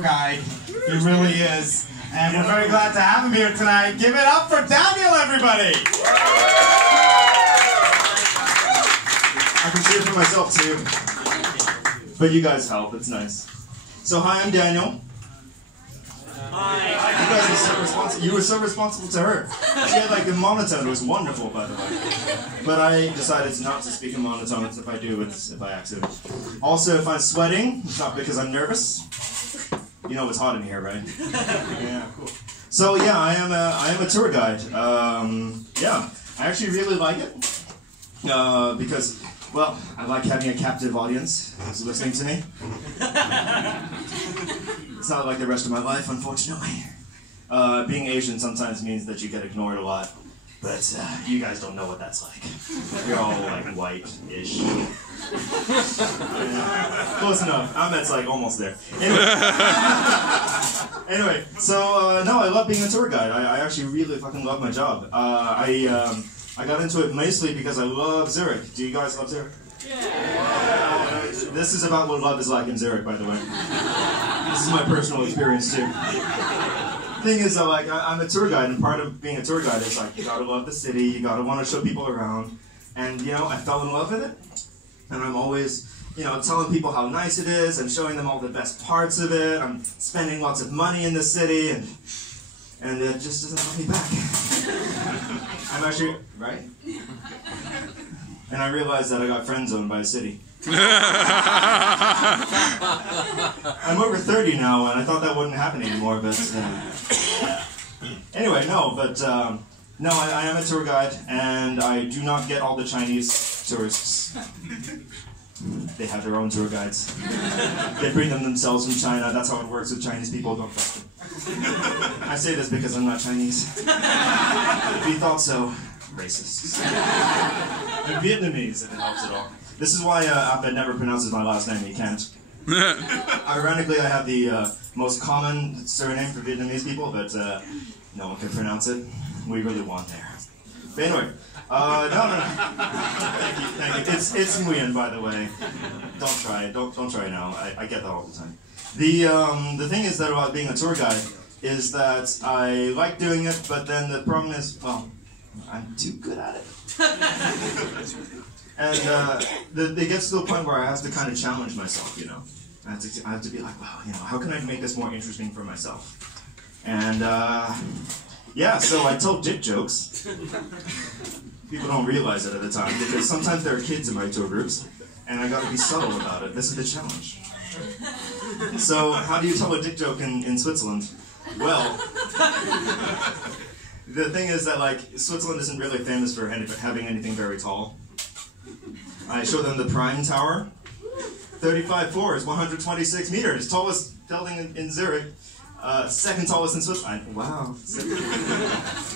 tour guide. He really is. And we're very glad to have him here tonight. Give it up for Daniel, everybody! I can cheer for myself too. But you guys help, it's nice. So hi, I'm Daniel. Hi. You guys are so responsible. You were so responsible to her. She had like a monotone. It was wonderful, by the way. But I decided not to speak in monotone. If I do, it's by accident. Also, if I'm sweating, it's not because I'm nervous. You know it's hot in here, right? Yeah, cool. So yeah, I am a tour guide. Yeah, I actually really like it because, well, I like having a captive audience who's listening to me. It's not like the rest of my life, unfortunately. Being Asian sometimes means that you get ignored a lot, but you guys don't know what that's like. You're all like white-ish. Yeah, close enough. Ahmed's like almost there. Anyway, so no, I love being a tour guide. I actually really fucking love my job. I got into it mostly because I love Zurich. Do you guys love Zurich? Yeah. This is about what love is like in Zurich, by the way. This is my personal experience too. Thing is, like, I'm a tour guide, and part of being a tour guide is like you gotta love the city, you gotta want to show people around, and you know, I fell in love with it, and I'm always, you know, telling people how nice it is and showing them all the best parts of it. I'm spending lots of money in the city, and it just doesn't love me back. I'm actually right, and I realized that I got friend zoned by a city. I'm over 30 now, and I thought that wouldn't happen anymore, but anyway, no, but no, I am a tour guide, and I do not get all the Chinese tourists. They have their own tour guides. They bring them themselves from China. That's how it works with Chinese people. Don't trust them. I say this because I'm not Chinese. If you thought so, racists. I'm Vietnamese, if it helps at all. This is why Ahmed never pronounces my last name. He can't. Ironically, I have the most common surname for Vietnamese people, but no one can pronounce it. We really want there. But anyway, no. Thank you. It's Nguyen, by the way. Don't try it. Don't try it now. I get that all the time. The thing is that about being a tour guide is that I like doing it, but then the problem is, well, I'm too good at it. And it gets to the point where I have to kind of challenge myself, you know. I have to be like, wow, you know, how can I make this more interesting for myself? And yeah, so I tell dick jokes. People don't realize it at the time because sometimes there are kids in my tour groups, and I got to be subtle about it. This is the challenge. So how do you tell a dick joke in Switzerland? Well, the thing is that like Switzerland isn't really famous for having anything very tall. I show them the Prime Tower. 35 floors, 126 meters. Tallest building in Zurich. Second tallest in Switzerland. Wow.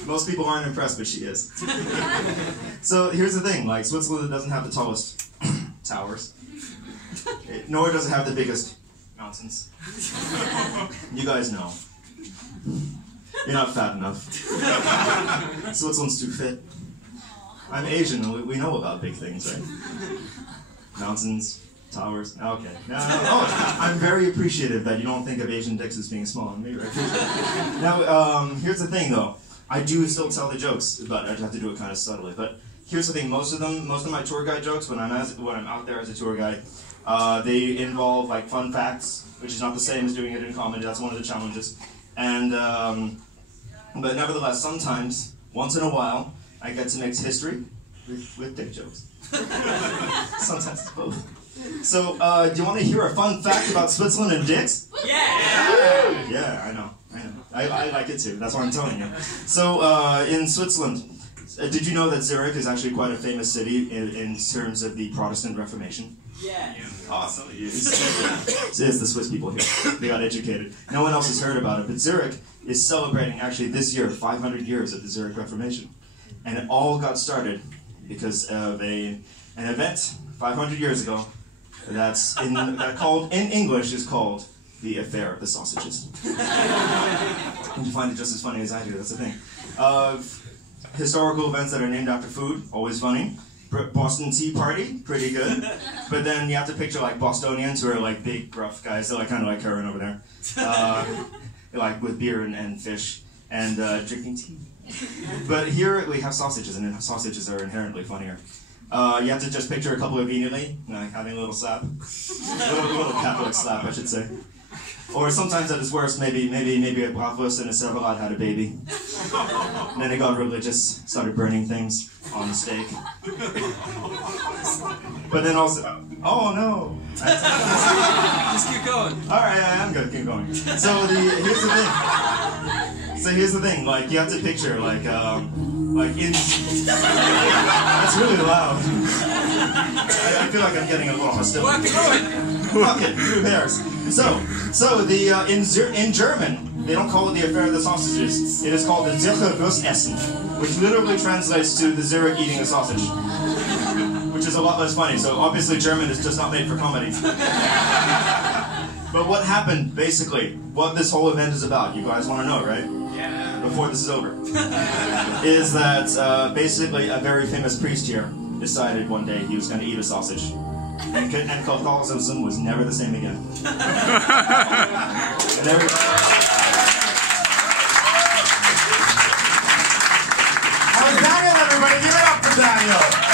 Most people aren't impressed, but she is. So here's the thing, like Switzerland doesn't have the tallest towers. Nor does it have the biggest mountains. You guys know. You're not fat enough. Switzerland's too fit. I'm Asian, and we know about big things, right? Mountains, towers. Okay. No. Oh, I'm very appreciative that you don't think of Asian dicks as being small on me, right? Now, here's the thing, though. I do still tell the jokes, but I have to do it kind of subtly. But here's the thing: most of my tour guide jokes, when I'm out there as a tour guide, they involve like fun facts, which is not the same as doing it in comedy. That's one of the challenges. And but nevertheless, sometimes, once in a while, I get to mix history with dick jokes. Sometimes it's both. So, do you want to hear a fun fact about Switzerland and dicks? Yeah! Yeah, I know. I like it too. That's why I'm telling you. So, in Switzerland, did you know that Zurich is actually quite a famous city in terms of the Protestant Reformation? Yeah. Awesome. It's the Swiss people here. They got educated. No one else has heard about it, but Zurich is celebrating actually this year 500 years of the Zurich Reformation. And it all got started because of an event 500 years ago that's called, in English, is called the Affair of the Sausages. And you find it just as funny as I do, that's the thing. Historical events that are named after food, always funny. Boston Tea Party, pretty good. But then you have to picture like Bostonians who are like big, gruff guys. They're like kind of like Karen over there, like with beer and fish and drinking tea. But here we have sausages, and sausages are inherently funnier. You have to just picture a couple of immediately, like having a little slap, little Catholic slap, I should say. Or sometimes at its worst, maybe a bratwurst and a servelat had a baby. And then it got religious, started burning things on the steak. But then also, oh no! Just keep going. All right, I'm gonna keep going. So here's the thing. Like you have to picture like in. That's really loud. I feel like I'm getting a little hostility. Fuck it, who cares? So in German, they don't call it the affair of the sausages. It is called the Zürcher Wurstessen, which literally translates to the Zurich eating a sausage, which is a lot less funny. So obviously German is just not made for comedy. But what happened, basically, what this whole event is about, you guys want to know, right? Yeah. Before this is over, is that basically a very famous priest here decided one day he was going to eat a sausage. And Catholicism was never the same again. How's Daniel, everybody? Give it up for Daniel.